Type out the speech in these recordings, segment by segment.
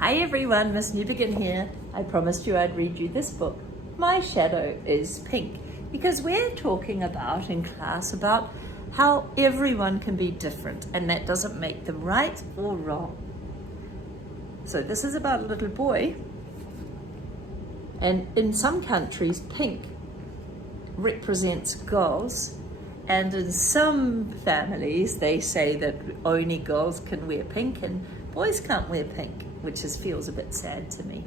Hi everyone, Miss Newbegin here. I promised you I'd read you this book. My shadow is pink, because we're talking about in class about how everyone can be different and that doesn't make them right or wrong. So this is about a little boy, and in some countries pink represents girls, and in some families they say that only girls can wear pink and boys can't wear pink, which feels a bit sad to me.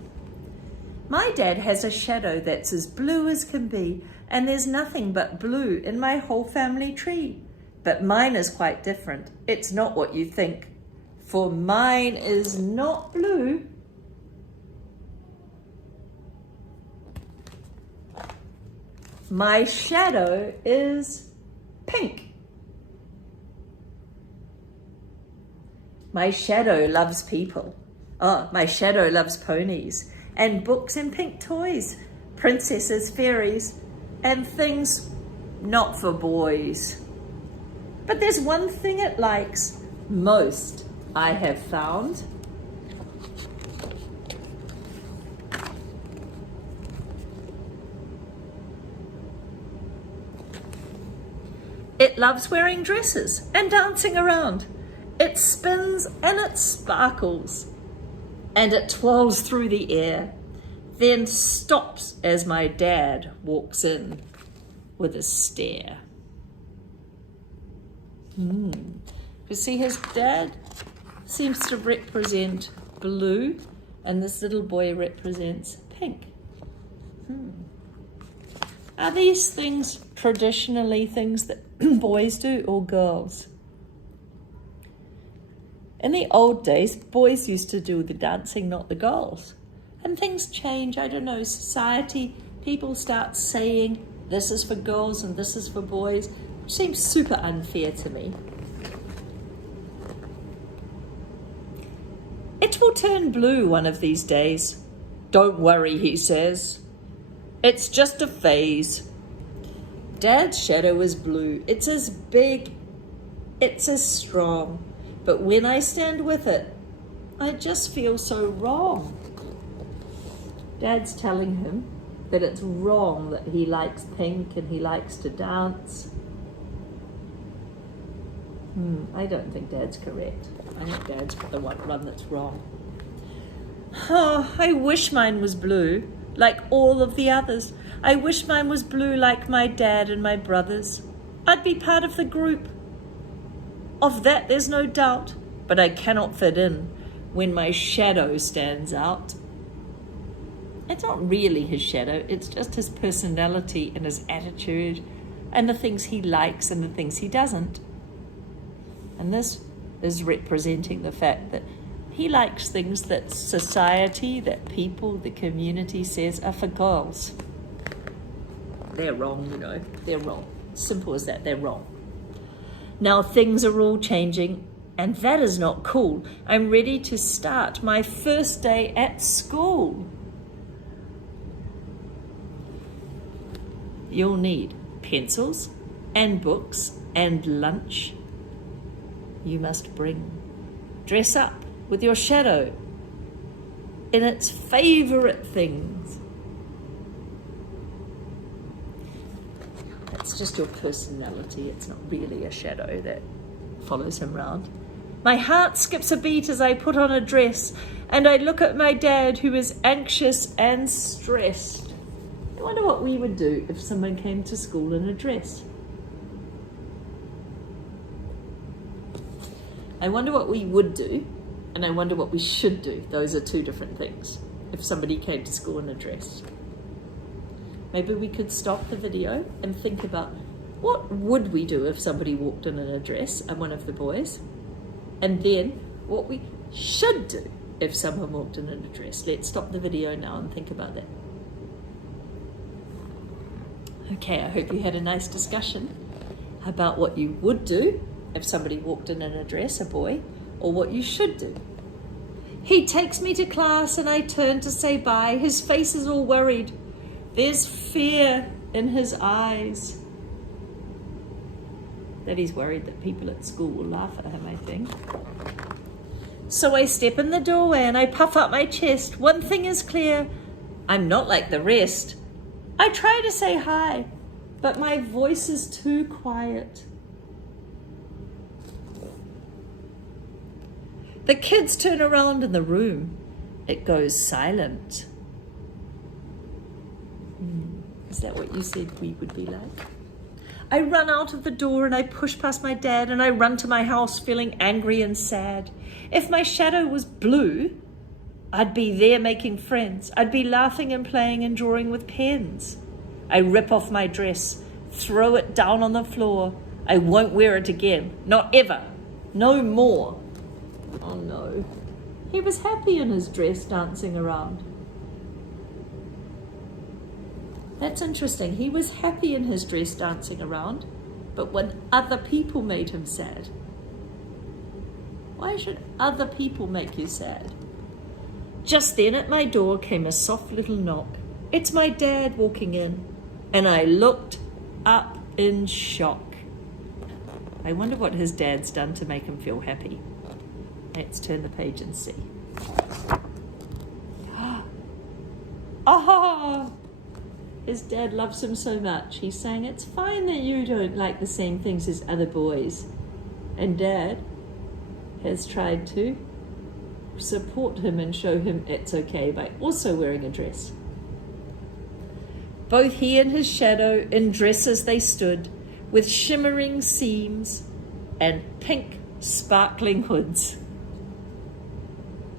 My dad has a shadow that's as blue as can be, and there's nothing but blue in my whole family tree. But mine is quite different. It's not what you think, for mine is not blue. My shadow is pink. My shadow loves people. Oh, my shadow loves ponies and books and pink toys, princesses, fairies, and things not for boys. But there's one thing it likes most, I have found. It loves wearing dresses and dancing around. It spins and it sparkles and it twirls through the air, then stops as my dad walks in with a stare. You see, his dad seems to represent blue and this little boy represents pink. Are these things traditionally things that boys do or girls? In the old days, boys used to do the dancing, not the girls. And things change, I don't know, society, people start saying this is for girls and this is for boys, which seems super unfair to me. It will turn blue one of these days. Don't worry, he says. It's just a phase. Dad's shadow is blue. It's as big, it's as strong. But when I stand with it, I just feel so wrong. Dad's telling him that it's wrong that he likes pink and he likes to dance. I don't think Dad's correct. I think Dad's the one that's wrong. Oh, I wish mine was blue, like all of the others. I wish mine was blue like my dad and my brothers. I'd be part of the group. Of that there's no doubt, but I cannot fit in when my shadow stands out. It's not really his shadow, it's just his personality and his attitude and the things he likes and the things he doesn't. And this is representing the fact that he likes things that society, that people, the community says are for girls. They're wrong, you know, they're wrong. Simple as that, they're wrong. Now things are all changing, and that is not cool. I'm ready to start my first day at school. You'll need pencils and books and lunch. You must bring. Dress up with your shadow in its favorite things. It's just your personality. It's not really a shadow that follows him round. My heart skips a beat as I put on a dress and I look at my dad who is anxious and stressed. I wonder what we would do if someone came to school in a dress. I wonder what we would do, and I wonder what we should do. Those are two different things. If somebody came to school in a dress. Maybe we could stop the video and think about what would we do if somebody walked in a dress and one of the boys, and then what we should do if someone walked in a dress. Let's stop the video now and think about that. Okay, I hope you had a nice discussion about what you would do if somebody walked in a dress, a boy, or what you should do. He takes me to class and I turn to say bye. His face is all worried. There's fear in his eyes. That he's worried that people at school will laugh at him, I think. So I step in the doorway and I puff up my chest. One thing is clear, I'm not like the rest. I try to say hi, but my voice is too quiet. The kids turn around in the room. It goes silent. Is that what you said we would be like? I run out of the door and I push past my dad and I run to my house feeling angry and sad. If my shadow was blue, I'd be there making friends. I'd be laughing and playing and drawing with pens. I rip off my dress, throw it down on the floor. I won't wear it again. Not ever. No more. Oh no. He was happy in his dress dancing around. That's interesting. He was happy in his dress dancing around, but when other people made him sad. Why should other people make you sad? Just then at my door came a soft little knock. It's my dad walking in, and I looked up in shock. I wonder what his dad's done to make him feel happy. Let's turn the page and see. Ah! His dad loves him so much. He's saying, it's fine that you don't like the same things as other boys. And Dad has tried to support him and show him it's okay by also wearing a dress. Both he and his shadow in dresses they stood, with shimmering seams and pink sparkling hoods.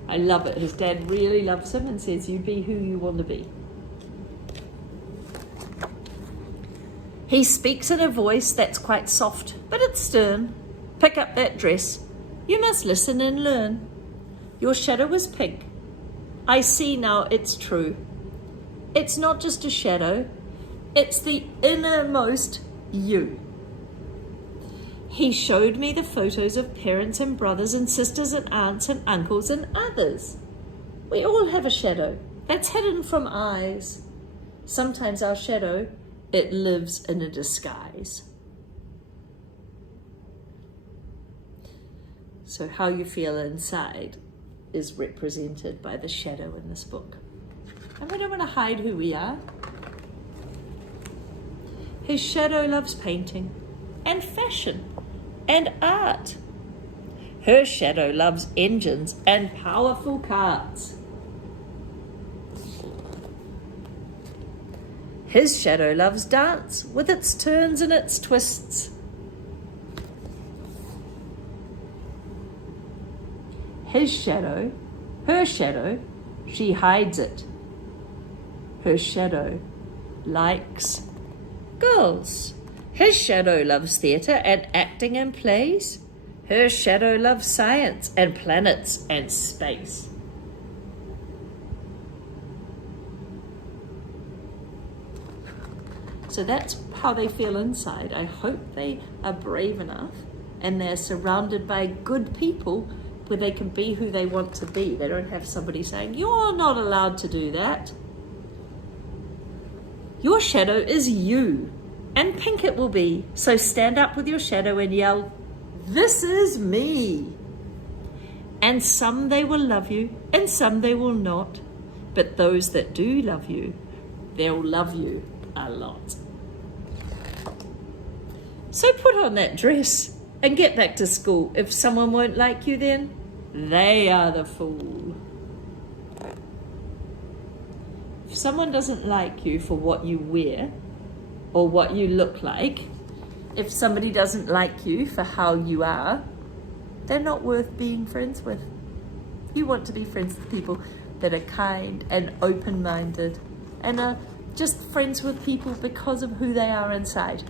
I love it. His dad really loves him and says, you be who you want to be. He speaks in a voice that's quite soft, but it's stern. Pick up that dress. You must listen and learn. Your shadow is pink. I see now it's true. It's not just a shadow. It's the innermost you. He showed me the photos of parents and brothers and sisters and aunts and uncles and others. We all have a shadow that's hidden from eyes. Sometimes our shadow, it lives in a disguise. So how you feel inside is represented by the shadow in this book. And we don't want to hide who we are. His shadow loves painting and fashion and art. Her shadow loves engines and powerful carts. His shadow loves dance with its turns and its twists. His shadow, her shadow, she hides it. Her shadow likes girls. His shadow loves theatre and acting and plays. Her shadow loves science and planets and space. So that's how they feel inside. I hope they are brave enough and they're surrounded by good people where they can be who they want to be. They don't have somebody saying, you're not allowed to do that. Your shadow is you, and pink it will be. So stand up with your shadow and yell, this is me. And some they will love you, and some they will not. But those that do love you, they'll love you a lot. So put on that dress and get back to school. If someone won't like you then, they are the fool. If someone doesn't like you for what you wear or what you look like, if somebody doesn't like you for how you are, they're not worth being friends with. You want to be friends with people that are kind and open-minded and are just friends with people because of who they are inside.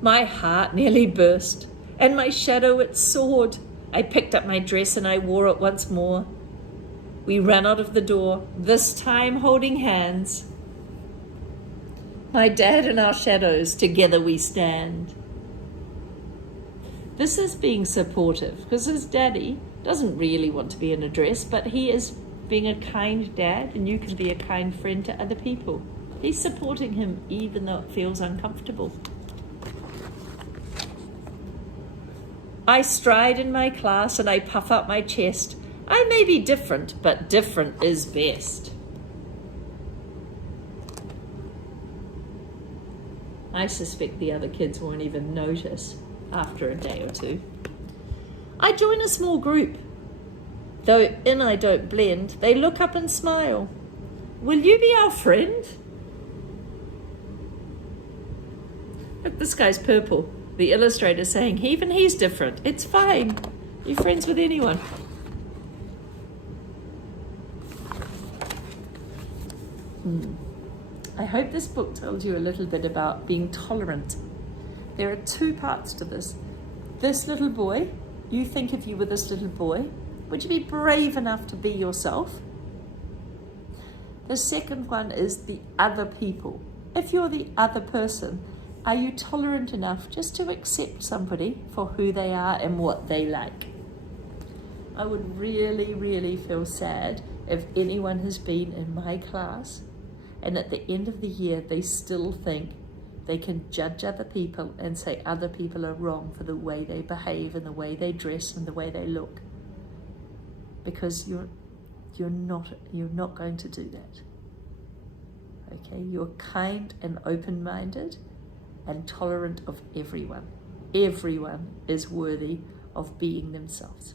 My heart nearly burst, and my shadow it soared. I picked up my dress and I wore it once more. We ran out of the door, this time holding hands. My dad and our shadows, together we stand. This is being supportive, because his daddy doesn't really want to be in a dress, but he is being a kind dad, and you can be a kind friend to other people. He's supporting him even though it feels uncomfortable. I stride in my class and I puff up my chest. I may be different, but different is best. I suspect the other kids won't even notice after a day or two. I join a small group. Though in I don't blend, they look up and smile. Will you be our friend? Look, this guy's purple. The illustrator's saying, even he's different. It's fine. You're friends with anyone. I hope this book tells you a little bit about being tolerant. There are two parts to this. This little boy, you think if you were this little boy, would you be brave enough to be yourself? The second one is the other people. If you're the other person, are you tolerant enough just to accept somebody for who they are and what they like? I would really, really feel sad if anyone has been in my class and at the end of the year they still think they can judge other people and say other people are wrong for the way they behave and the way they dress and the way they look. Because you're not going to do that. Okay, you're kind and open-minded and tolerant of everyone. Everyone is worthy of being themselves.